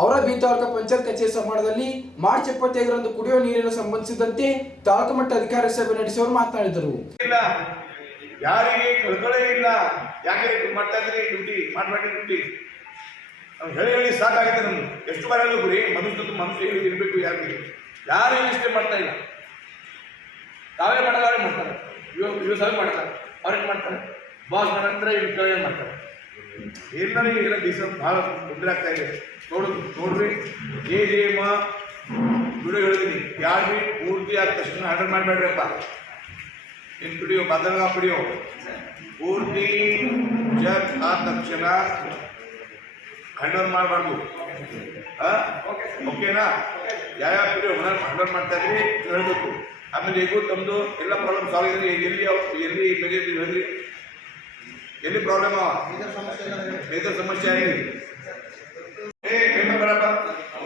ಅವರ ಬಿ ಪಂಚಾಯತ್ ಕಚೇರಿ ಸಮಾರಂಭದಲ್ಲಿ ಮಾರ್ಚ್ ಇಪ್ಪತ್ತೈದರಂದು ಕುಡಿಯುವ ನೀರನ್ನು ಸಂಬಂಧಿಸಿದಂತೆ ತಾಲೂಕು ಮಟ್ಟ ಅಧಿಕಾರಿ ಸಭೆ ನಡೆಸಿಅವರು ಮಾತನಾಡಿದರು. ಯಾರಿಗೆ ಕಳ್ಕೊಳ್ಳೇ ಇಲ್ಲ. ಯಾಕೆ ಮಾಡ್ತಾ ಡ್ಯೂಟಿ ಮಾಡಬೇಡಿ ಡ್ಯೂಟಿ? ಹೇಳಿ ಹೇಳಿ ಸಾಕಾಗಿದೆ ನಮ್ಗೆ. ಎಷ್ಟು ಬಾರಿ ಗುರಿ ಮನುಷ್ಯದ್ದು ಮನುಷ್ಯ ಹೇಳಿ ಇರಬೇಕು ಯಾರಿಗೆ? ಯಾರು ಇಷ್ಟೇ ಮಾಡ್ತಾ ಇಲ್ಲ. ತಾವೇ ಮಾಡಲ್ಲ ಮಾಡ್ತಾರೆ. ಇವ ಇವ್ ಸಾಲ ಮಾಡ್ತಾರೆ. ಅವ್ರೇನು ಮಾಡ್ತಾರೆ? ಬಾಸ್ ಮಾಡಂದ್ರೆ ಇವ್ರು ಮಾಡ್ತಾರೆ. ಎಲ್ಲರೂ ಈಗ ಡೀಸೆಲ್ ಭಾಳ ತೊಂದರೆ ಇದೆ. ನೋಡು, ನೋಡ್ರಿ, ಜೇ ಜೇ ಮಾ ವಿಡಿಯೋ ಹೇಳಿದ್ದೀನಿ. ಯಾರು ಭೀ ಪೂರ್ತಿ ಆದ ತಕ್ಷಣ ಆರ್ಡರ್ ಮಾಡಬೇಡ್ರಪ್ಪ ಇನ್ ಪಿಡಿಯೋ ಬದಲಾಗ ಪಿಡಿಯೋ. ಪೂರ್ತಿ ಜಗ್ ಆದ ತಕ್ಷಣ ಹ್ಯಾಂಡಲ್ ಮಾಡಬಾರ್ದು. ಓಕೆನಾ? ಯಾವ ಪಿಡಿಯೋ ಹ್ಯಾಂಡಲ್ ಮಾಡ್ತಾ ಇದ್ರಿ ಹೇಳಬೇಕು. ಆಮೇಲೆ ಹೇಗೂ ತಮ್ಮದು ಎಲ್ಲ ಪ್ರಾಬ್ಲಮ್ ಸಾಲ್ವ್ ಇದ್ರಿ ಎಲ್ಲಿ ಎಲ್ಲಿ ಬಗೆಹರಿದ್ರಿ ಹೇಳ್ರಿ ಎಲ್ಲಿ ಪ್ರಾಬ್ಲಮ್ ಮೇಜರ್ ಸಮಸ್ಯೆ ಆಗಿದೆ?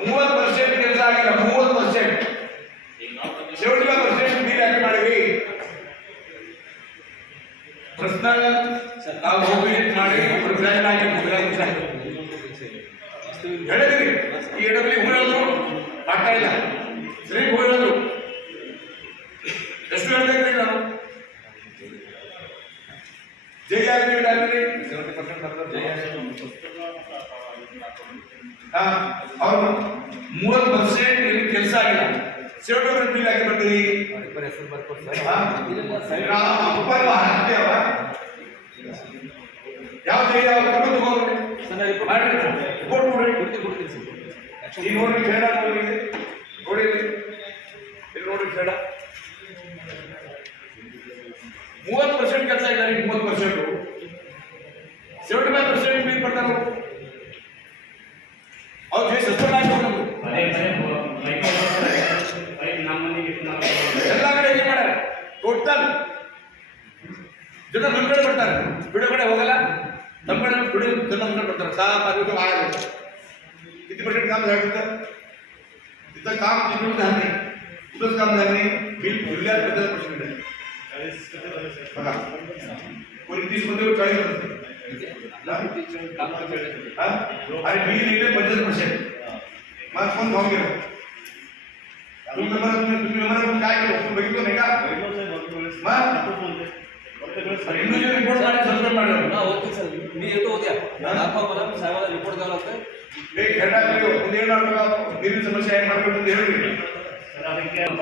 ಮೂವತ್ತು ಪರ್ಸೆಂಟ್ ಕೆಲಸ ಆಗಿಲ್ಲ, ಮೂವತ್ತು percent seventy five percent bill ಯಾಕೆ ಮಾಡಿವಿ ಪರ್ಸನಲ್ ನಾವು ವಿಸಿಟ್ ಮಾಡಿ ಗ್ರಾಜುಯೇಟ್ ಆಗಿ ಹೇಳಿದ್ರಿ, ಈ ಎಡಬಲಿ ಹೋಗೋದು ಆಗ್ತಾ ಇಲ್ಲ. ಸರಿ ಹೋಗೋದು ಎಷ್ಟು ಹೇಳ್ತಾ ನಾವು ಜೈ ಆಗ್ತೀವಿ ಆಗ್ತೀವಿ ಸೆವೆಂಟಿ ಪರ್ಸೆಂಟ್ ಹಾ ಅವ್ರು ಮೂವತ್ತು ಪರ್ಸೆಂಟ್ ಇಲ್ಲಿ ಕೆಲಸ ಆಗಿಲ್ಲ ಸೆವೆಂಟಿ ಪರ್ಸೆಂಟ್ ಬಿಲ್ ಹಾಕಿ ಬರ್ತೀವಿ ಹಾ? ನಾವು ಉಪಾಯ ಹಾಕ್ತೇವ ಯಾವ ಜೈ ಯಾವ ಕರ್ಕೊಂಡು ಹೋಗ್ರಿ ಮಾಡ್ರಿ ರಿಪೋರ್ಟ್ ನೋಡ್ರಿ ಈಗ ನೋಡ್ರಿ ಬೇಡ ನೋಡಿ ನೋಡಿ ಇಲ್ಲಿ. ಇಲ್ಲಿ ನೋಡ್ರಿ ಬೇಡ ಮೂವತ್ತು ಪರ್ಸೆಂಟ್ ಕೆಲಸ ಇಲ್ಲ ಈಗ ಮೂವತ್ತು ಪರ್ಸೆಂಟ್ ಜನ ನಮ್ಮ ಕಡೆ ಬರ್ತಾರೆ ಬಿಡೋ ಕಡೆ ಹೋಗಲ್ಲ ನಮ್ಮ ಕಡೆ ಬಿಡು ಜನ ನಮ್ಮ ಕಡೆ ಬರ್ತಾರೆ ಸಾಲ ಮಾರ್ಬಿಟ್ಟು ಆಗಲ್ಲ किती पर्सेंट काम झालं तिथं तिथं काम तिकडून झालं नाही कुठंच काम झालं नाही बिल भरल्यात पचास पर्सेंट बघा कोणी तीस मध्ये चाळीस हा? आणि बिल लिहिले पंचाळीस पर्सेंट मला फोन भाव गेला तुम्ही नंबर तुम्ही नंबर काय केलं तुम्ही बघितलं नाही का ಇನ್ನೂ ರಿಪೋರ್ಟ್ ಮಾಡಿ ಸರ್ವೆ ಮಾಡಿದ್ರು ನಾ ಸರ್. ನೀ ಓದ್ಯಾ ನಾನು ಅಪ್ಪ ರಿಪೋರ್ಟ್ ಗಾಲಕ್ಕೆ ಬೇಗ ಹೆಣ್ಣಾಗ್ರಿ ಮುಂದೇನಾಗ್ಬೇಕು ನೀರಿನ ಸಮಸ್ಯೆ ಏನು ಮಾಡಬೇಕು ಅಂತ ಹೇಳಿ.